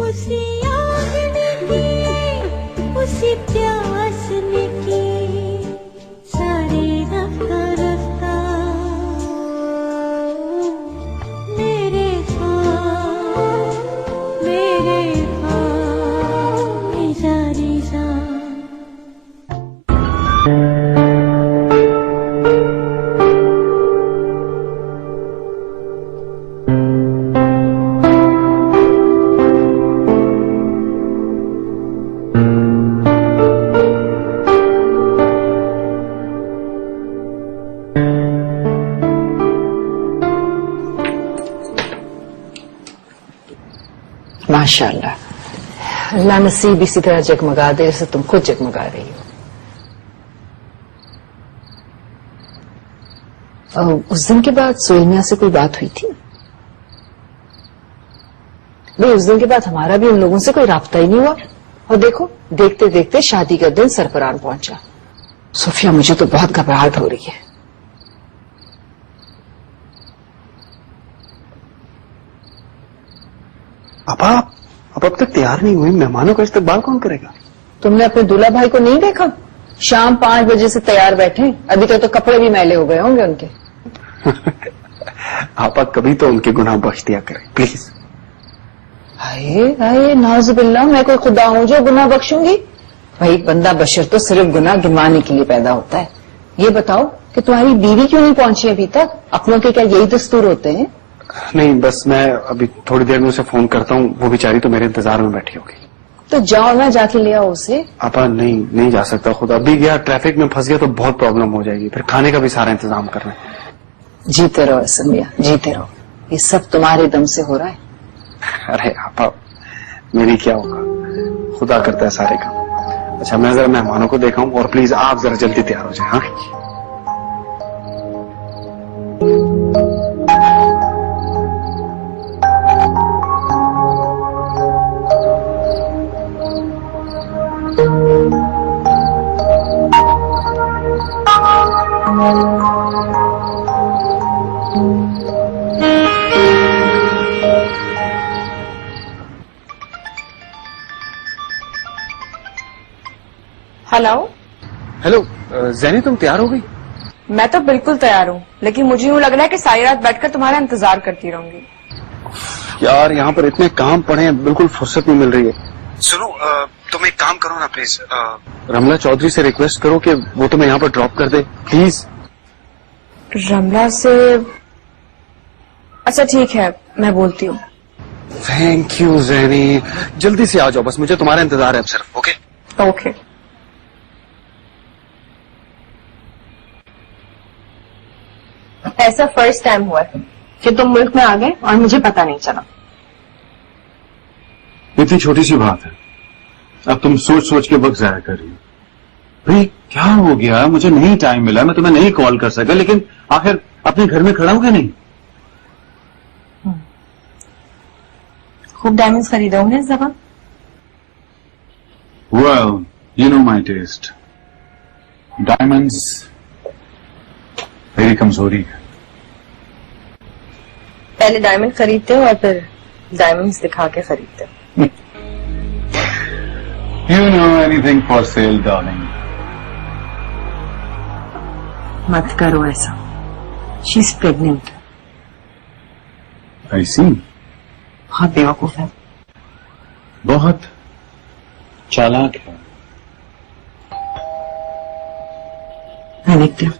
उसी आग ने की, उसी प्यास ने की सारी रफ्ता रफ्ता मेरे साथ निजा निजा। माशाल्लाह, अल्लाह नसीब इसी तरह जगमगा दे जैसे तुम खुद जगमगा रही हो। उस दिन के बाद सोहेल मियां से कोई बात हुई थी? भाई उस दिन के बाद हमारा भी उन लोगों से कोई राब्ता ही नहीं हुआ, और देखो देखते देखते शादी का दिन सर पर आन पहुंचा। सोफिया, मुझे तो बहुत घबराहट हो रही है। आप अब तक तैयार नहीं हुई, मेहमानों का इस्तकबाल कौन करेगा? तुमने अपने दूल्हा भाई को नहीं देखा? शाम 5 बजे से तैयार बैठे, अभी तक तो कपड़े भी मैले हो गए होंगे उनके। आप कभी तो उनके गुनाह बख्श दिया करें प्लीज। हाय हाय, नाउजुबिल्लाह, मैं कोई खुदा हूं जो गुनाह बख्शूंगी? भाई बंदा बशर तो सिर्फ गुनाह गिनवाने के लिए पैदा होता है। ये बताओ कि तुम्हारी बीवी क्यों नहीं पहुंची अभी तक? अपनों के क्या यही दस्तूर होते हैं? नहीं, बस मैं अभी थोड़ी देर में उसे फोन करता हूँ, वो बेचारी तो मेरे इंतजार में बैठी होगी। तो जाओ ना, जाके ले आओ उसे। आपा नहीं जा सकता खुद, अभी गया ट्रैफिक में फंस गया तो बहुत प्रॉब्लम हो जाएगी, फिर खाने का भी सारा इंतजाम करना है। जीते रहो असमिया, जीते रहो, ये सब तुम्हारे दम से हो रहा है। अरे आपा, मेरी क्या होगा, खुदा करता है सारे काम। अच्छा, मैं जरा मेहमानों को देखा हूँ, और प्लीज आप जरा जल्दी तैयार हो जाए। हाँ, हेलो जैनी, तुम तैयार हो गई? मैं तो बिल्कुल तैयार हूँ, लेकिन मुझे यूँ लग रहा है कि सारी रात बैठकर तुम्हारा इंतजार करती रहूंगी। यार यहाँ पर इतने काम पड़े हैं, बिल्कुल फुर्सत नहीं मिल रही है। सुनो, तुम एक काम करो ना प्लीज, रमला चौधरी से रिक्वेस्ट करो कि वो तुम्हें यहाँ पर ड्रॉप कर दे प्लीज। रमला से? अच्छा ठीक है, मैं बोलती हूँ। थैंक यू जैनी, जल्दी से आ जाओ, बस मुझे तुम्हारा इंतजार है अब सिर्फ। Okay okay. ऐसा फर्स्ट टाइम हुआ है कि तुम मुल्क में आ गए और मुझे पता नहीं चला। इतनी छोटी सी बात है, अब तुम सोच सोच के वक्त जाया कर रही हो। भाई क्या हो गया, मुझे नहीं टाइम मिला, मैं तुम्हें नहीं कॉल कर सका, लेकिन आखिर अपने घर में खड़ा हूं क्या नहीं? खूब डायमंड्स खरीदे होंगे इस दफा। Well, you know my taste. Diamonds मेरी कमजोरी है। पहले डायमंड खरीदते हो और फिर डायमंड्स दिखा के खरीदते हो। You know anything for sale, darling? मत करो ऐसा, she is pregnant. I see. बहुत बेवकूफ है। बहुत चालाक है। मैं देखती हूँ।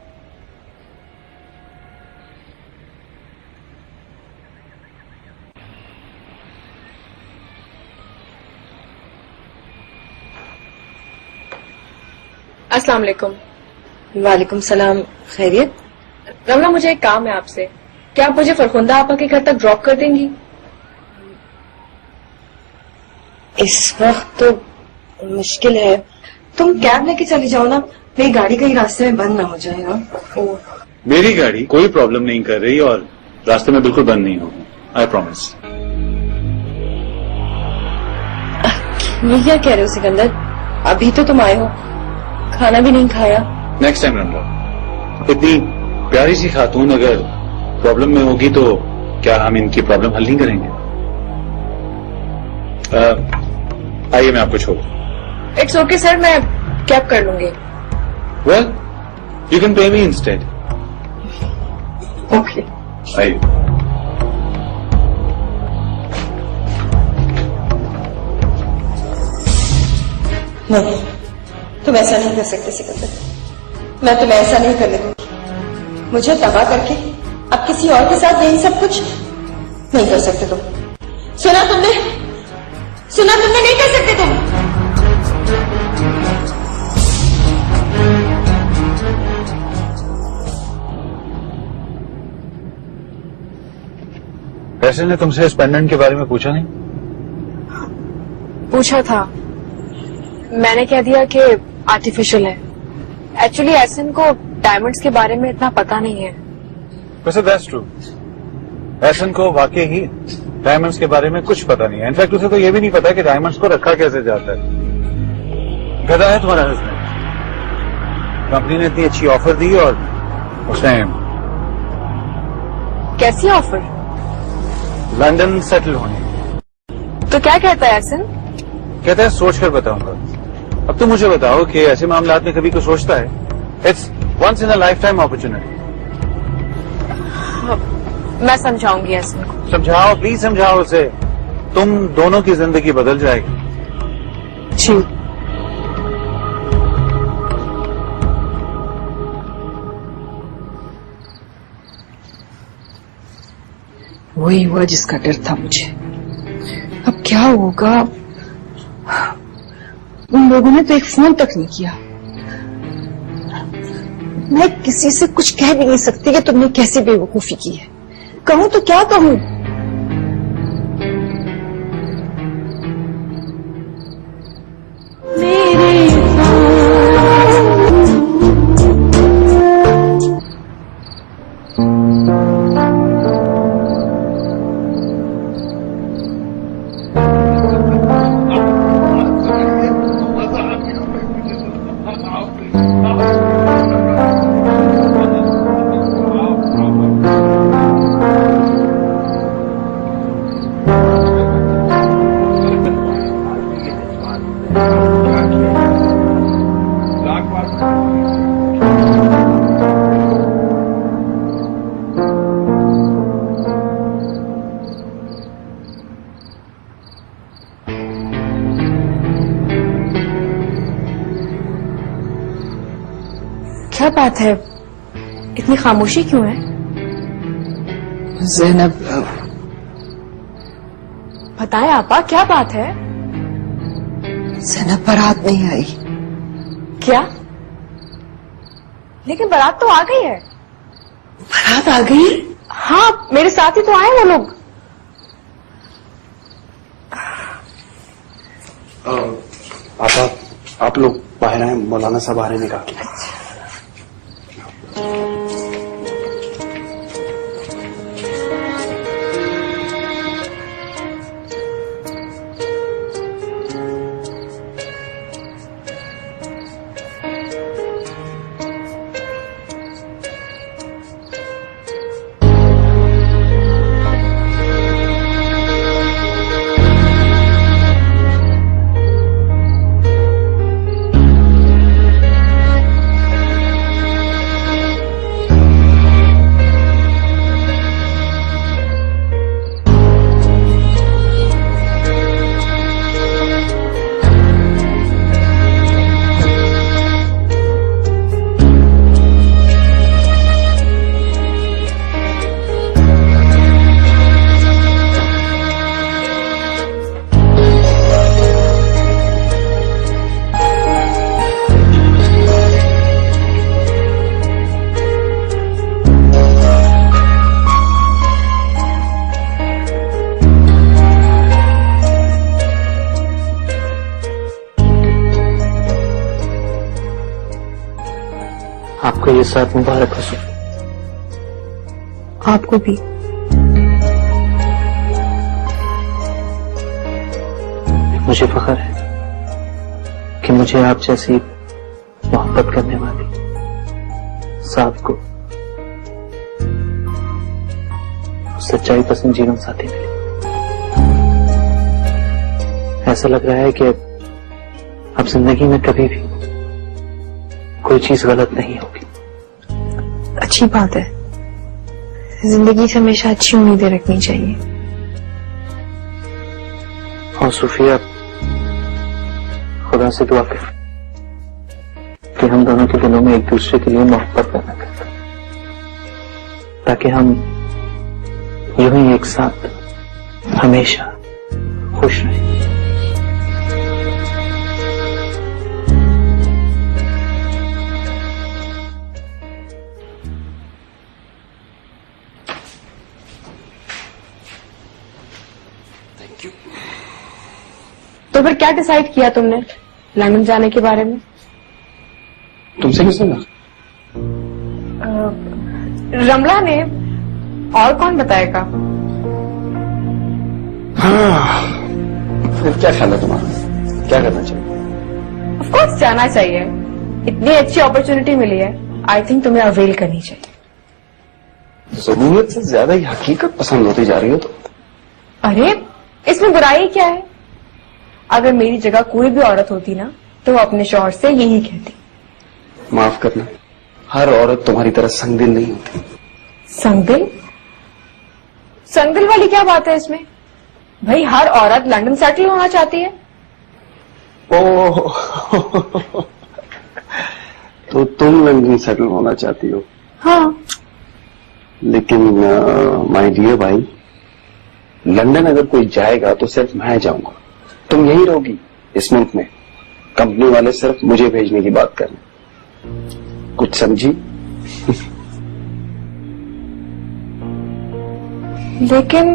अस्सलाम वालेकुम। वालेकुम सलाम, खैरियत? रमला, मुझे एक काम है आपसे, क्या आप मुझे फरखुंदा आपा के घर तक ड्रॉप कर देंगी? इस वक्त तो मुश्किल है, तुम कैब लेके चली जाओ ना, मेरी गाड़ी कहीं रास्ते में बंद ना हो जाए ना। मेरी गाड़ी कोई प्रॉब्लम नहीं कर रही और रास्ते में बिल्कुल बंद नहीं होगी, आई प्रॉमिस। ये क्या कह रहे हो सिकंदर, अभी तो तुम आए हो, खाना भी नहीं खाया। नेक्स्ट टाइम रमला, इतनी प्यारी सी खातून अगर प्रॉब्लम में होगी तो क्या हम इनकी प्रॉब्लम हल नहीं करेंगे? आइए मैं आपको छोड़। इट्स ओके सर, मैं कैब कर लूंगी। Well you can pay me instead. Okay. आइए। नहीं, तुम ऐसा नहीं कर सकते सिकंदर। मैं तुम्हें ऐसा नहीं करने दूंगी। मुझे तबाह करके अब किसी और के साथ यही सब कुछ नहीं कर सकते तुम। सुना तुमने? नहीं कर सकते तुम। वैसे ने तुमसे इस पेंडेंट के बारे में पूछा नहीं? पूछा था, मैंने कह दिया कि आर्टिफिशियल है। एक्चुअली एहसन को डायमंड्स के बारे में इतना पता नहीं है। वैसे दैट्स ट्रू, एहसन को वाकई ही डायमंड्स के बारे में कुछ पता नहीं है। इनफैक्ट उसे तो ये भी नहीं पता कि डायमंड्स को रखा कैसे जाता है। गधा है तुम्हारा हस्बैंड। कंपनी ने इतनी अच्छी ऑफर दी और उसने कैसी ऑफर? लंदन सेटल होने। तो क्या कहता है एहसन? कहता है सोच कर बताऊंगा। अब तुम मुझे बताओ कि ऐसे मामलात में कभी कोई सोचता है? It's once in a lifetime opportunity. मैं समझाऊंगी एहसन को। समझाओ, प्लीज समझाओ उसे। तुम दोनों की जिंदगी बदल जाएगी। जी। वही हुआ जिसका डर था मुझे। अब क्या होगा? उन लोगों ने तो एक फोन तक नहीं किया। मैं किसी से कुछ कह भी नहीं सकती कि तुमने कैसी बेवकूफी की है। कहूं तो क्या कहूं? मेरे क्या बात है, इतनी खामोशी क्यों है? ज़ैनब, बताएं आपा, क्या बात है? ज़ैनब बारात नहीं आई। क्या? लेकिन बारात तो आ गई है। बारात आ गई? हाँ, मेरे साथ ही तो आए वो लोग। आप लोग बाहर आए, मौलाना साहब आ रहे ने कहा। आपको ये साथ मुबारक हो। आपको भी। मुझे फख्र है कि मुझे आप जैसी मोहब्बत करने वाली साथ को सच्चाई पसंद जीवन साथी मिले। ऐसा लग रहा है कि अब जिंदगी में कभी भी कोई चीज गलत नहीं होगी। अच्छी बात है, जिंदगी से हमेशा अच्छी उम्मीदें रखनी चाहिए। और सूफिया, खुदा से दुआ कर कि हम दोनों के दिलों में एक दूसरे के लिए मोहब्बत पैदा करें, ताकि हम यूं ही एक साथ हमेशा खुश रहें। तो फिर क्या डिसाइड किया तुमने लंदन जाने के बारे में? तुमसे किसने कहा? रमला ने। और कौन बताएगा? हाँ, फिर क्या ख्याल है तुम्हारा? क्या करना चाहिए? ऑफ कोर्स जाना चाहिए, इतनी अच्छी अपॉर्चुनिटी मिली है, आई थिंक तुम्हें अवेल करनी चाहिए। जरूरत से ज्यादा ही हकीकत पसंद होती जा रही हो तो। अरे इसमें बुराई क्या है? अगर मेरी जगह कोई भी औरत होती ना तो वो अपने शौहर से यही कहती। माफ करना, हर औरत तुम्हारी तरह संगदिल नहीं होती। संगदिल? संगदिल वाली क्या बात है इसमें? भाई हर औरत लंदन सेटल होना चाहती है। ओह तो तुम लंदन सेटल होना चाहती हो? हाँ। लेकिन माय डियर भाई, लंदन अगर कोई जाएगा तो सिर्फ मैं जाऊंगा। तुम यहीं रहोगी इस मुल्क में। कंपनी वाले सिर्फ मुझे भेजने की बात कर रहे हैं, कुछ समझी? लेकिन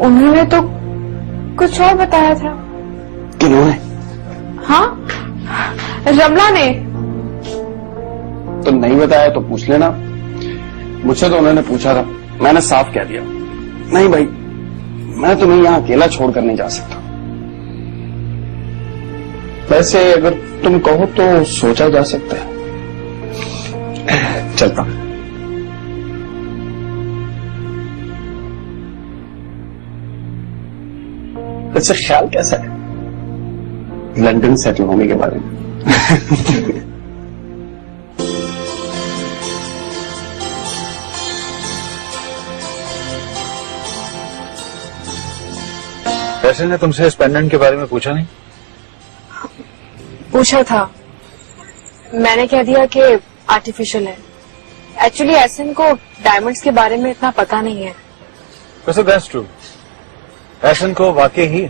उन्होंने तो कुछ और बताया था। किन्होंने? हाँ, रमला ने। तो नहीं बताया तो पूछ लेना। मुझसे तो उन्होंने पूछा था, मैंने साफ कह दिया नहीं भाई, मैं तुम्हें यहां अकेला छोड़कर नहीं जा सकता। वैसे अगर तुम कहो तो सोचा जा सकता है। चलता। वैसे ख्याल कैसा है लंदन सेटल होने के बारे में? वैसे ने तुमसे इस पेंडेंट के बारे में पूछा नहीं? पूछा था, मैंने कह दिया कि आर्टिफिशियल है। एक्चुअली एसन को डायमंड्स के बारे में इतना पता नहीं है। वैसे दैट्स ट्रू, एसन को वाकई ही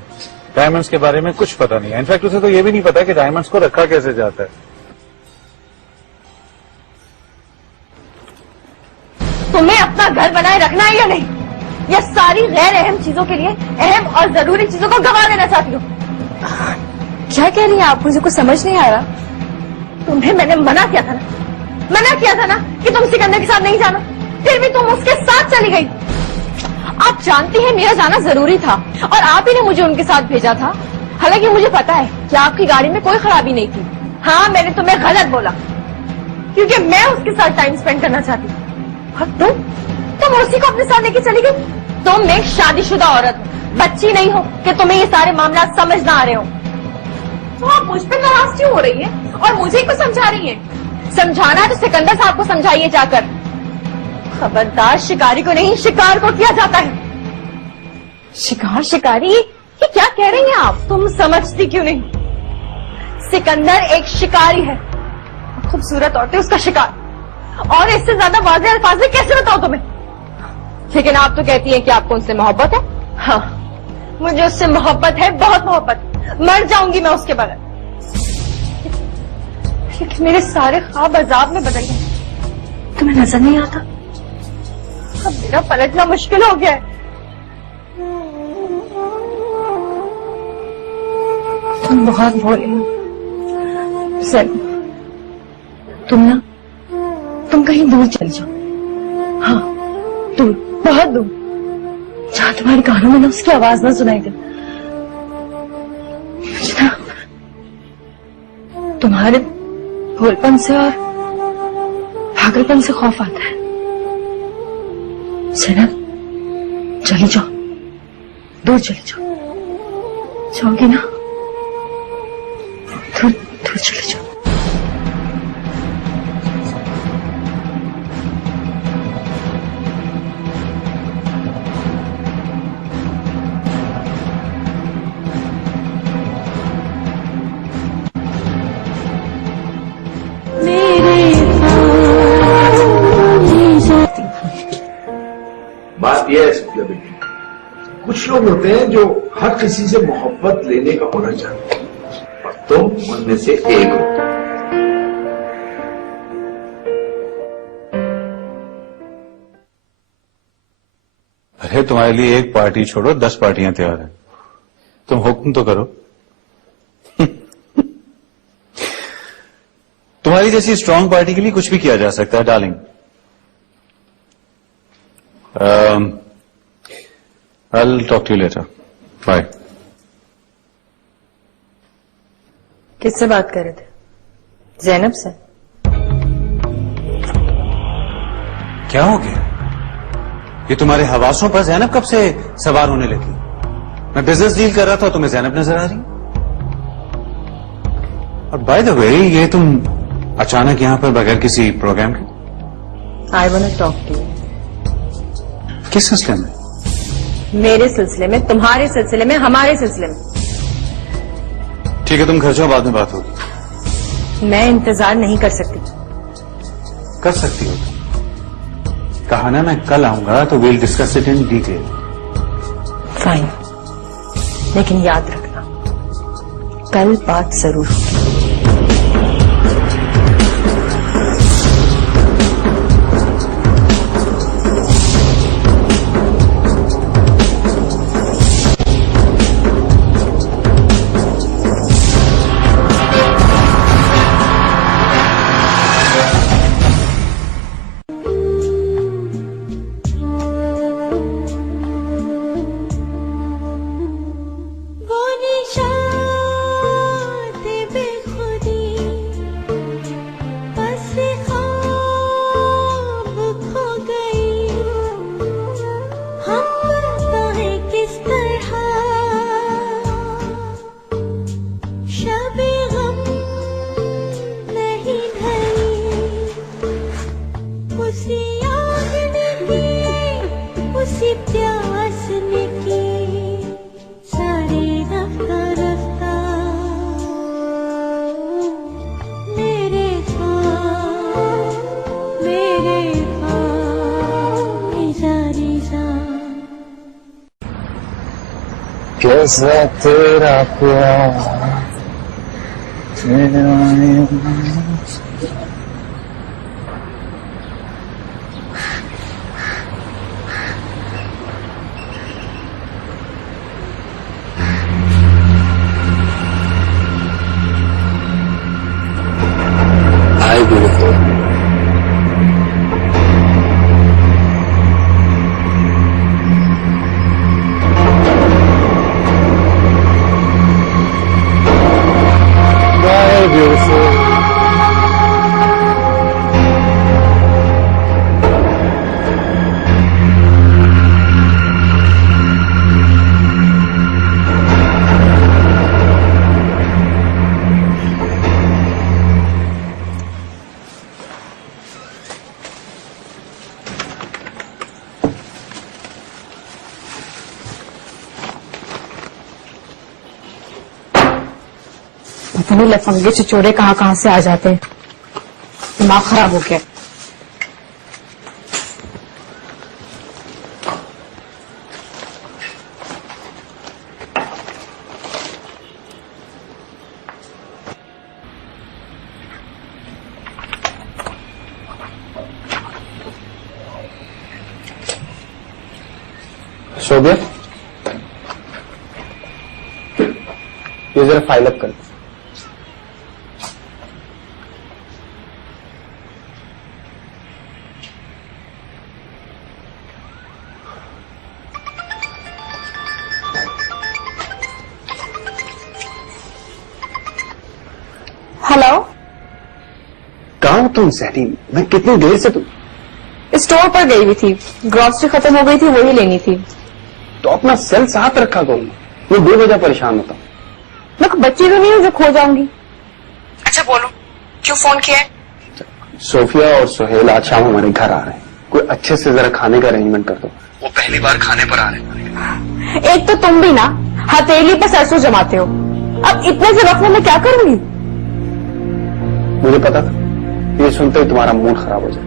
डायमंड्स के बारे में कुछ पता नहीं है। इनफैक्ट उसे तो ये भी नहीं पता कि डायमंड्स को रखा कैसे जाता है। तुम्हें अपना घर बनाए रखना है या नहीं? या सारी गैर अहम चीजों के लिए अहम और जरूरी चीजों को गवा देना चाहती हो? क्या कह रही हैं आप? मुझे कुछ समझ नहीं आ रहा। तुम्हें मैंने मना किया था ना कि तुम सिकंदर के साथ नहीं जाना, फिर भी तुम उसके साथ चली गई। आप जानती हैं मेरा जाना जरूरी था और आप ही ने मुझे उनके साथ भेजा था। हालांकि मुझे पता है कि आपकी गाड़ी में कोई खराबी नहीं थी। हाँ, मैंने तुम्हें गलत बोला क्योंकि मैं उसके साथ टाइम स्पेंड करना चाहती हूँ। और तुम उसी को अपने साथ लेके चली गई। तुम एक शादीशुदा औरत हो, बच्ची नहीं हो कि तुम्हें ये सारे मामला समझ ना आ रहे हो। तो आप मुझ पर नाराज क्यों हो रही है और मुझे को समझा रही है? समझाना है तो सिकंदर साहब को समझाइए जाकर। खबरदार, शिकारी को नहीं शिकार को किया जाता है। शिकार शिकारी, ये क्या कह रही हैं आप? तुम समझती क्यों नहीं? सिकंदर एक शिकारी है, खूबसूरत औरतें उसका शिकार। और इससे ज्यादा वाज़ेह अल्फाज में कैसे बताओ तुम्हें? लेकिन आप तो कहती हैं कि आपको उनसे मोहब्बत है। हाँ, मुझे उससे मोहब्बत है, बहुत मोहब्बत। मर जाऊंगी मैं उसके बगैर। लेकिन मेरे सारे ख्वाब अजाब में बदल गए। तुम्हें नजर नहीं आता? अब मेरा पलटना मुश्किल हो गया है। तुम बहुत भोले हो सर। तुम कहीं दूर चल जाओ। हाँ, दूर, बहुत दूर, जहां तुम्हारे कानों में ना उसकी आवाज ना सुनाई दे। मुझे ना तुम्हारे भोलपन से और पागलपन से खौफ आता है। सेना, चली जाओ, दूर चली जाओ। जाओगी ना? दूर दूर चले जाओ। बात यह है सुप्रिया बेटी, कुछ लोग होते हैं जो हर किसी से मोहब्बत लेने का होना चाहते हैं और तुम उनमें से एक हो। अरे तुम्हारे लिए एक पार्टी छोड़ो 10 पार्टियां तैयार हैं, तुम हुक्म तो करो। तुम्हारी जैसी स्ट्रांग पार्टी के लिए कुछ भी किया जा सकता है darling. I'll talk to you later. Bye. किससे बात कर रहे थे? जैनब से? क्या हो गया? ये तुम्हारे हवासों पर जैनब कब से सवार होने लगी? मैं बिजनेस डील कर रहा था, तुम्हें जैनब नजर आ रही? और बाय द वे, ये तुम अचानक यहां पर बगैर किसी प्रोग्राम के? I want to talk to you. किस सिलसिले में? मेरे सिलसिले में, तुम्हारे सिलसिले में, हमारे सिलसिले में। ठीक है, तुम घर जाओ, बाद में बात होगी। मैं इंतजार नहीं कर सकती। कर सकती हो तुम। कहा ना मैं कल आऊंगा तो we'll discuss it in detail. Fine, लेकिन याद रखना कल बात जरूर होगी। कैसा तेरा प्यार हाय ब्यूटीफुल। पता नहीं लफंगे चिचोरे कहाँ कहाँ से आ जाते हैं, दिमाग खराब हो गया। सो गया? ये जरा फाइल अप कर। हेलो, कहाँ हो तुम सैटी? मैं कितनी देर से तुम स्टोर पर गई हुई थी, ग्रॉसरी खत्म हो गई थी, वही लेनी थी। तो अपना सेल साथ रखा करो। मैं बेवजह परेशान होता हूँ। मैं कोई बच्ची तो नहीं हूँ जो खो जाऊंगी। अच्छा बोलो, क्यों फोन किया है? सोफिया और सुहेल आज शाम हमारे घर आ रहे हैं, कोई अच्छे से जरा खाने का अरेंजमेंट कर दो। वो पहली बार खाने पर आ रहे हैं। एक तो तुम भी ना हथेली पे सरसों जमाते हो, अब इतने से वक्त में मैं क्या करूंगी? मुझे पता था ये सुनते ही तुम्हारा मूड खराब हो जाए,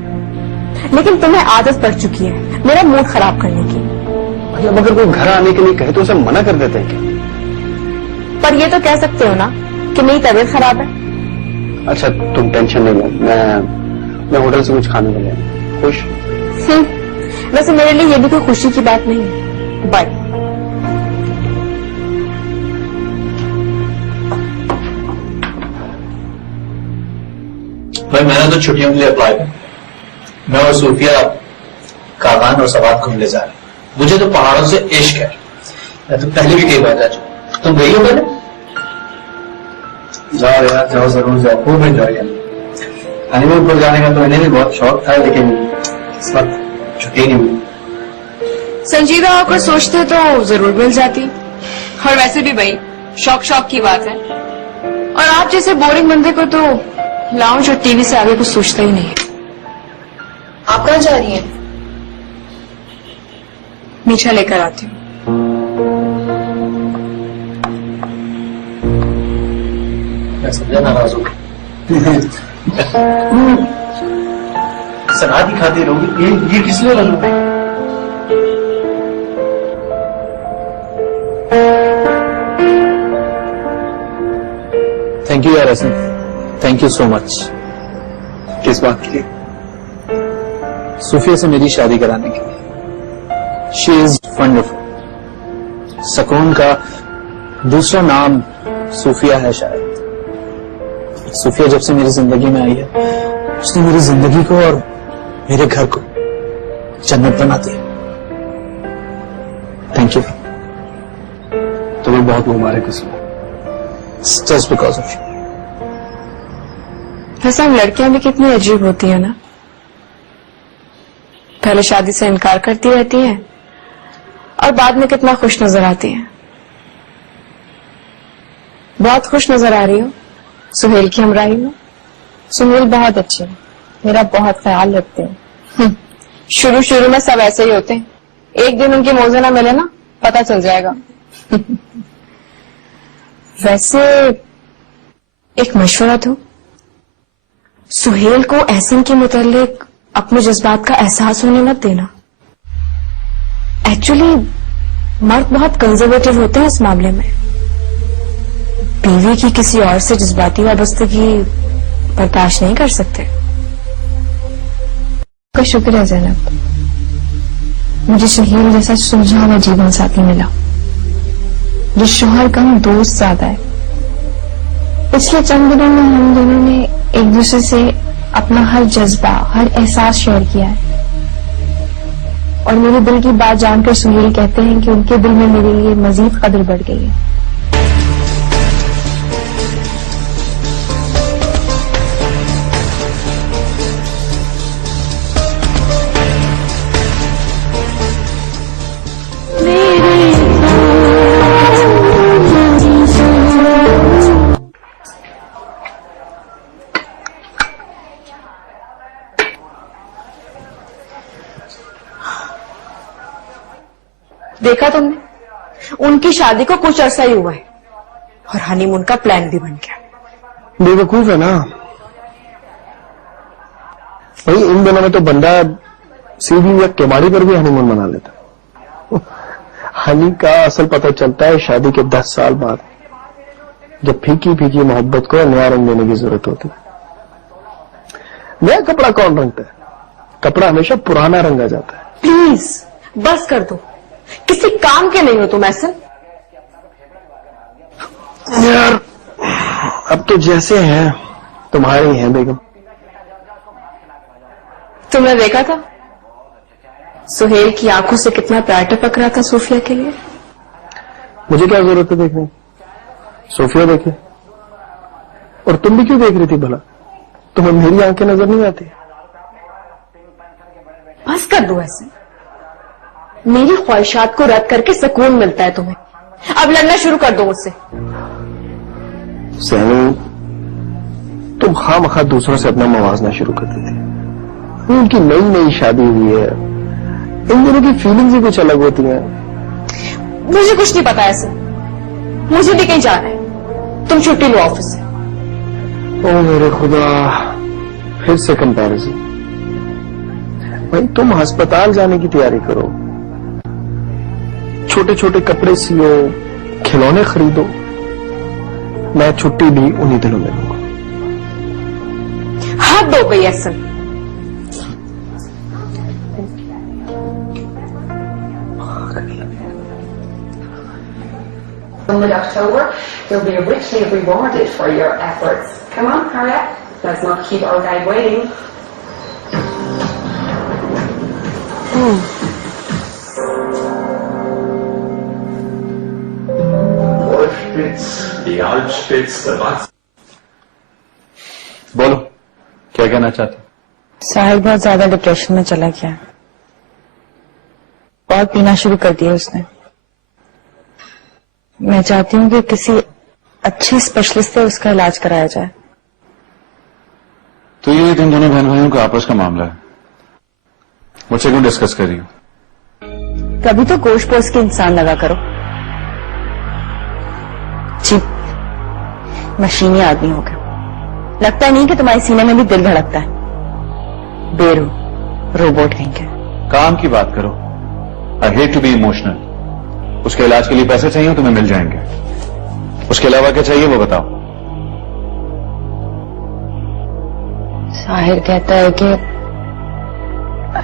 लेकिन तुम्हें आदत पड़ चुकी है मेरा मूड खराब करने की। भाई अब अगर कोई घर आने के लिए कहे तो उसे मना कर देते हैं क्या? पर ये तो कह सकते हो ना कि मेरी तबीयत खराब है। अच्छा तुम टेंशन नहीं लो, मैं होटल से कुछ खाने को ले आऊंगा। खुश? वैसे मेरे लिए ये भी कोई खुशी की बात नहीं है। बाय। भाई मैंने तो छुट्टियों के लिए अप्लाई किया। मैं और सूफिया कागान और सवात घूमने जा रहे हैं। मुझे तो पहाड़ों से इश्क है, मैं तो पहले भी कई बार जा चुका। तुम गई हो पहले? जाओ यार, जाओ जरूर जाओ, खूब एंजॉय करना। हनीमून पर जाने का तो इन्हें भी बहुत शौक था, लेकिन इस वक्त छुट्टी नहीं मिली। संजीदा होकर सोचते तो जरूर मिल जाती, और वैसे भी भाई शौक शौक की बात है। और आप जैसे बोरिंग बंदे को तो लाउंज और टीवी से आगे कुछ सोचता ही नहीं है। आप कहाँ जा रही हैं? मीठा लेकर आती हूँ। मैं समझा नाराज हो सलाद ही खाते रहोगे, ये किस लिए बनूंगा? थैंक यू यार Hasan, thank you so much. किस बात के लिए? सूफिया से मेरी शादी कराने के लिए। She is wonderful. सुकून का दूसरा नाम सूफिया है शायद। सूफिया जब से मेरी जिंदगी में आई है, उसने मेरी जिंदगी को और मेरे घर को जन्नत बना दिया। Thank you. तुम्हें बहुत मुबारक हो। Just because of you. वैसे हम लड़कियां भी कितनी अजीब होती है ना, पहले शादी से इनकार करती रहती हैं और बाद में कितना खुश नजर आती हैं। बहुत खुश नजर आ रही हो सुहेल की हमराही में। सुहेल बहुत अच्छे हैं, मेरा बहुत ख्याल रखते हैं। शुरू शुरू में सब ऐसे ही होते हैं, एक दिन उनकी मौजे ना मिले ना पता चल जाएगा। वैसे एक मशवरा दो, सुहेल को एहसन के मुतालिक अपने जज्बात का एहसास होने मत देना। एक्चुअली मर्द बहुत कंजर्वेटिव होते हैं इस मामले में। बीवी की किसी और से जज्बाती वाबस्तगी बर्दाश्त नहीं कर सकते। का शुक्र है ज़ैनब, मुझे सुहेल जैसा सुलझा हुआ जीवन साथी मिला, जो शौहर कम दोस्त ज्यादा है। पिछले चंद दिनों में हम दोनों ने एक दूसरे से अपना हर जज्बा, हर एहसास शेयर किया है। और मेरे दिल की बात जानकर सुहेल कहते हैं कि उनके दिल में मेरे लिए मजीद कदर बढ़ गई है। देखा तुमने, उनकी शादी को कुछ अरसा ही हुआ है और हनीमून का प्लान भी बन गया। बेवकूफ है ना भाई, इन दिनों में तो बंदा सीधी या केवाड़ी पर भी हनीमून मना लेता। हनी का असल पता चलता है शादी के 10 साल बाद, जब फीकी फीकी मोहब्बत को नया रंग देने की जरूरत होती है। नया कपड़ा कौन रंगता है? कपड़ा हमेशा पुराना रंगा जाता है। प्लीज बस कर दो, किसी काम के नहीं हो तुम ऐसे। यार अब तो जैसे हैं तुम्हारी हैं बेगम। तुमने देखा था सुहेल की आंखों से कितना प्यार टपक रहा था सूफिया के लिए। मुझे क्या जरूरत है देखने, सोफिया देखे। और तुम भी क्यों देख रही थी भला? तुम्हें मेरी आंखें नजर नहीं आती? बस कर दो ऐसे, मेरी ख्वाहिशात को रद्द करके सुकून मिलता है तुम्हें, अब लड़ना शुरू कर दो मुझसे। सैनू, तुम खामखा दूसरों से अपना मवाजना शुरू कर देती। उनकी नई नई शादी हुई है, इन दोनों की फीलिंग्स ही कुछ अलग होती हैं। मुझे कुछ नहीं पता ऐसे, मुझे भी कहीं जाना है। तुम छुट्टी लो ऑफिस से। ओ मेरे खुदा, फिर से कंपैरिजन। भाई तुम अस्पताल जाने की तैयारी करो, छोटे छोटे कपड़े सियो, खिलौने खरीदो। मैं छुट्टी भी उन्हीं दिनों में लूंगा। हद हो गई असल। In mid-October, you'll be richly rewarded for your efforts. Come on, hurry up. Let's not keep our guide waiting. Wolfspitz, die Alpspitz, der Max. बोलो, क्या कहना चाहते हो? साहिल बहुत ज्यादा डिप्रेशन में चला गया, और पीना शुरू कर दिया उसने। मैं चाहती हूँ कि किसी अच्छे स्पेशलिस्ट से उसका इलाज कराया जाए। तो ये तुम दोनों बहन भाइयों का आपस का मामला है, मुझसे क्यों डिस्कस कर रही हो? कभी तो गोश पोस के इंसान लगा करो। जी, मशीनी आदमी हो गया। लगता नहीं कि तुम्हारे सीने में भी दिल धड़कता है। बेरू, रोबोट कहेंगे। काम की बात करो। I hate to be emotional. उसके इलाज के लिए पैसे चाहिए तुम्हें मिल जाएंगे, उसके अलावा क्या चाहिए वो बताओ। साहिर कहता है कि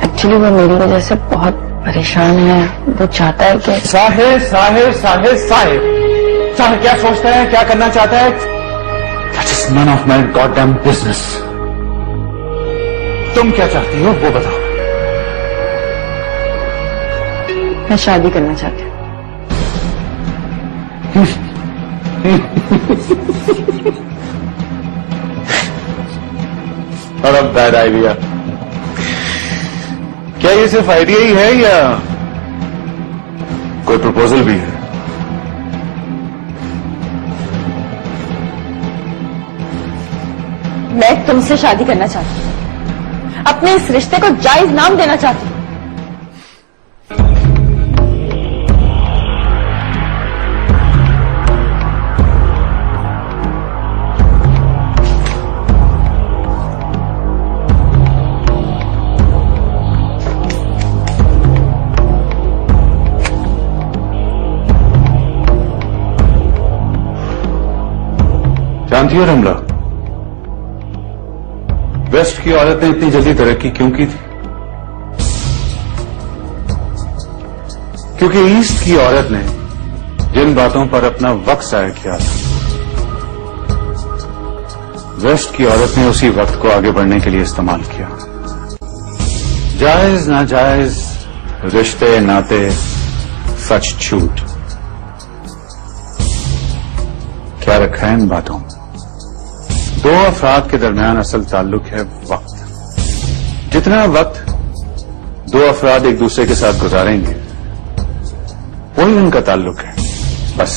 एक्चुअली वो मेरी वजह से बहुत परेशान है। वो चाहता है कि साहिर साहिर साहिर साहिर साहिर क्या सोचता है, क्या करना चाहता है, that is none of my goddamn business. तुम क्या चाहती हो वो बताओ। मैं शादी करना चाहती हूँ। और अब बैड आइडिया। क्या ये सिर्फ आइडिया ही है या कोई प्रपोजल भी है? मैं तुमसे शादी करना चाहती हूँ, अपने इस रिश्ते को जायज नाम देना चाहती हूँ। जानती हो रमला, वेस्ट की औरत ने इतनी जल्दी तरक्की क्यों की थी? क्योंकि ईस्ट की औरत ने जिन बातों पर अपना वक्त जाया किया था, वेस्ट की औरत ने उसी वक्त को आगे बढ़ने के लिए इस्तेमाल किया। जायज नाजायज रिश्ते नाते, सच झूठ, क्या रखा है इन बातों में? दो अफराद के दरमियान असल ताल्लुक है वक्त। जितना वक्त दो अफराद एक दूसरे के साथ गुजारेंगे वही उनका ताल्लुक है, बस।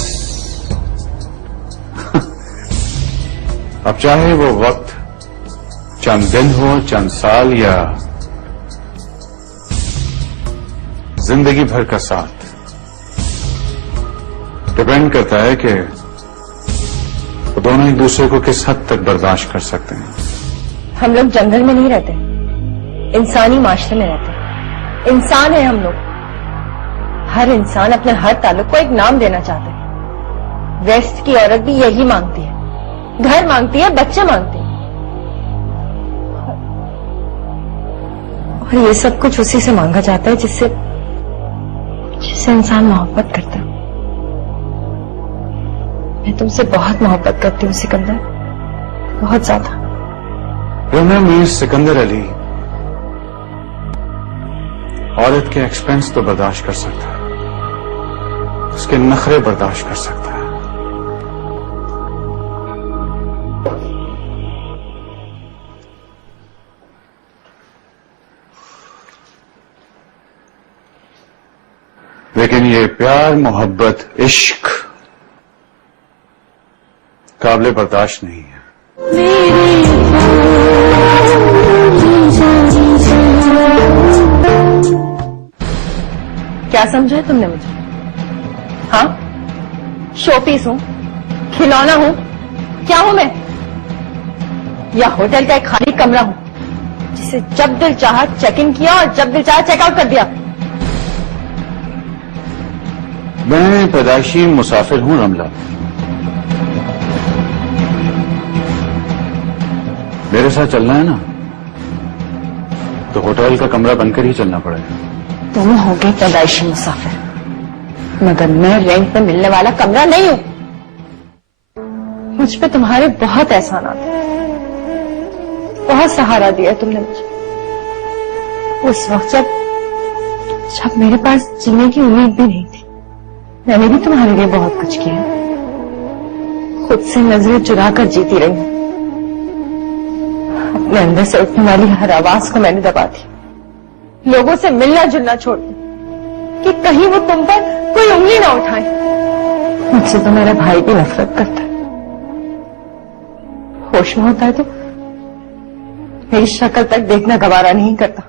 अब चाहे वो वक्त चंद दिन हो, चंद साल या जिंदगी भर का साथ, डिपेंड करता है कि वो दोनों एक दूसरे को किस हद तक बर्दाश्त कर सकते हैं। हम लोग जंगल में नहीं रहते, इंसानी माशरे में रहते हैं। इंसान है हम लोग। हर इंसान अपने हर ताल्लुक को एक नाम देना चाहता है। वेस्ट की औरत भी यही मांगती है, घर मांगती है, बच्चे मांगती है, और ये सब कुछ उसी से मांगा जाता है जिससे इंसान मोहब्बत करता है। मैं तुमसे बहुत मोहब्बत करती हूँ सिकंदर, बहुत ज्यादा। रमना, मीर सिकंदर अली औरत के एक्सपेंस तो बर्दाश्त कर सकता है, उसके नखरे बर्दाश्त कर सकता है, लेकिन ये प्यार, मोहब्बत, इश्क काबिले बर्दाश्त नहीं है। क्या समझा है तुमने मुझे? हाँ, शोपीस हूँ, खिलौना हूँ, क्या हूँ मैं? या होटल का एक खाली कमरा हूँ जिसे जब दिल चाहा चेक इन किया और जब दिल चाहा चेकआउट कर दिया? मैं पैदाइशी मुसाफिर हूँ रमला। मेरे साथ चलना है ना, तो होटल का कमरा बनकर ही चलना पड़ेगा। तुम हो गए पैदाइशी मुसाफिर, मगर मैं रेंट पे मिलने वाला कमरा नहीं हूँ। मुझ पे तुम्हारे बहुत एहसानात हैं, बहुत सहारा दिया तुमने मुझे। उस वक्त जब मेरे पास जीने की उम्मीद भी नहीं थी, मैंने भी तुम्हारे लिए बहुत कुछ किया। खुद से नजरें चुरा कर जीती रही हूँ। अपने अंदर से उठने वाली हर आवाज को मैंने दबा दी। लोगों से मिलना जुलना छोड़ दी कि कहीं वो तुम पर कोई उंगली ना उठाए। मुझसे तो मेरा भाई भी नफरत करता है। होश में होता है तो मेरी शक्ल तक देखना गवारा नहीं करता।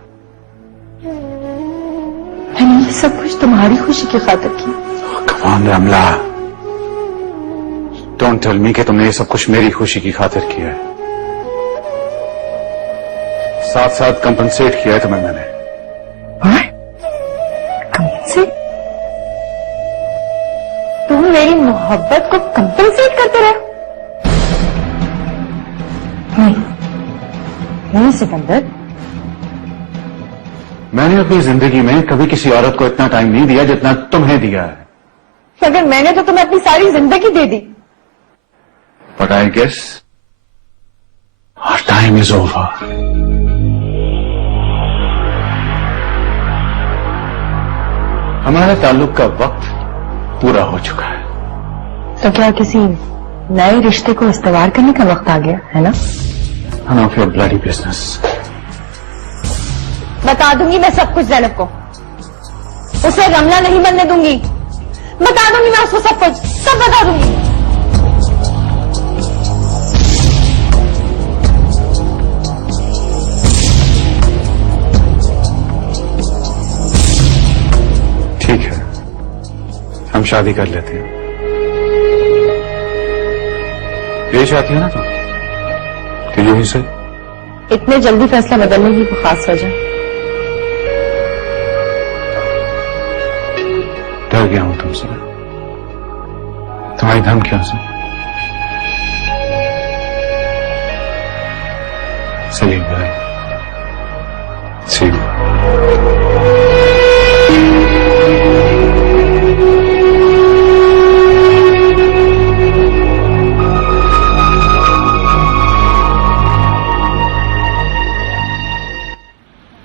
मैंने ये सब कुछ तुम्हारी खुशी की खातिर किया। Come on, Ramla, don't tell me कि तुमने ये सब कुछ मेरी खुशी की खातिर किया है। साथ साथ कंपनसेट किया है तुम्हें मैंने। कंपनसेट? तुम मेरी मोहब्बत को कंपनसेट करते रहे? नहीं सिकंदर, मैंने अपनी जिंदगी में कभी किसी औरत को इतना टाइम नहीं दिया जितना तुम्हें दिया है। मगर मैंने तो तुम्हें अपनी सारी जिंदगी दे दी। But I guess our time is over. हमारे ताल्लुक का वक्त पूरा हो चुका है। तो क्या किसी नए रिश्ते को इस्तेमाल करने का वक्त आ गया है ना? None of your bloody business. बता दूंगी मैं सब कुछ ज़ैनब को। उसे रमला नहीं बनने दूंगी। बता दूंगी मैं उसको सब कुछ, सब बता दूंगी। ठीक है, हम शादी कर लेते हैं। ये चाहती है ना तुम? तो यही से इतने जल्दी फैसला बदलने की कोई खास वजह? डर गया हूं तुमसे, तुम्हारी धमकियों से। सलीम भाई, सलीम।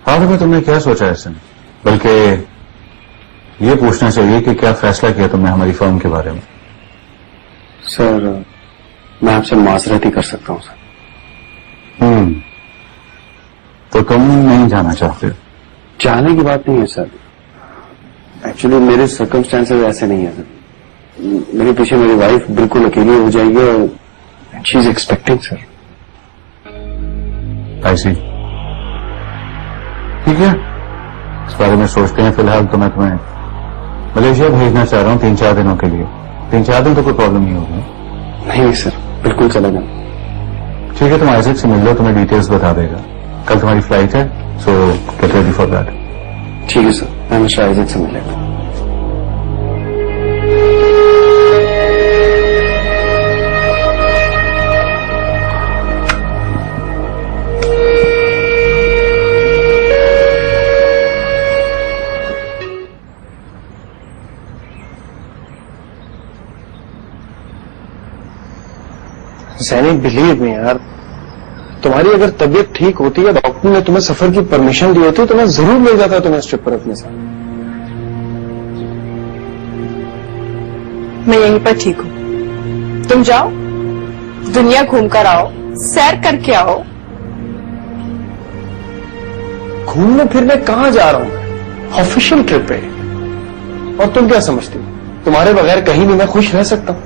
बाद में तुमने क्या सोचा ऐसे? बल्कि ये पूछना चाहिए कि क्या फैसला किया तुमने हमारी फर्म के बारे में? सर, मैं आपसे माजरत ही कर सकता हूं सर। तो तुम नहीं जाना चाहते? चाहने की बात नहीं है सर। एक्चुअली मेरे सर्कमस्टेंसेस ऐसे नहीं है सर। मेरे पीछे मेरी वाइफ बिल्कुल अकेली हो जाएगी और शी इज एक्सपेक्टिंग सर। आई सी। ठीक है, इस बारे में सोचते हैं। फिलहाल तो मैं तुम्हें मलेशिया भेजना चाह रहा हूँ 3-4 दिनों के लिए। 3-4 दिन तो कोई प्रॉब्लम नहीं होगी? नहीं सर, बिल्कुल चलेगा। ठीक है, तुम आइजक से मिल लो, तुम्हें डिटेल्स बता देगा। कल तुम्हारी फ्लाइट है, सो गेट रेडी फॉर दैट। ठीक है सर, मैं मिस्टर आइजक से मिलेगा। सैनी, बिलीव में यार, तुम्हारी अगर तबीयत ठीक होती है, डॉक्टर ने तुम्हें सफर की परमिशन दी होती तो मैं जरूर ले जाता तुम्हें इस ट्रिप पर अपने साथ। मैं यहीं पर ठीक हूँ। तुम जाओ, दुनिया घूम कर आओ, सैर करके आओ। घूमने फिरने कहाँ जा रहा हूँ? ऑफिशियल ट्रिप है। और तुम क्या समझती हो, तुम्हारे बगैर कहीं भी मैं खुश रह सकता हूँ?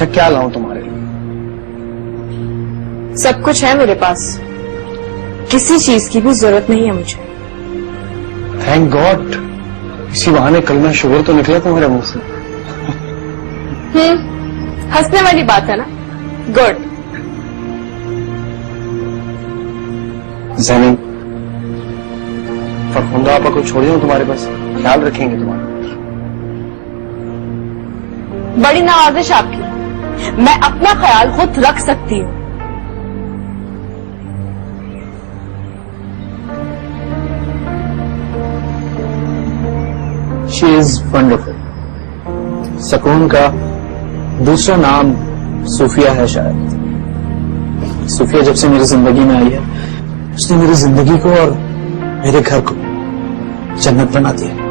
अच्छा क्या लाऊं तुम्हारे लिए? सब कुछ है मेरे पास, किसी चीज की भी जरूरत नहीं है मुझे। थैंक गॉड, इसी बहाने कलमा शुगर तो निकला तुम्हारे मुंह से। हंसने वाली बात है ना। गुड। जैनी, फरफुंदा आपा को छोड़ दूं तुम्हारे पास, ख्याल रखेंगे तुम्हारा। बड़ी नवाजिश आपकी, मैं अपना ख्याल खुद रख सकती हूँ। She is wonderful. सुकून का दूसरा नाम सूफिया है शायद। सूफिया जब से मेरी जिंदगी में आई है, उसने मेरी जिंदगी को और मेरे घर को जन्नत बना दिया।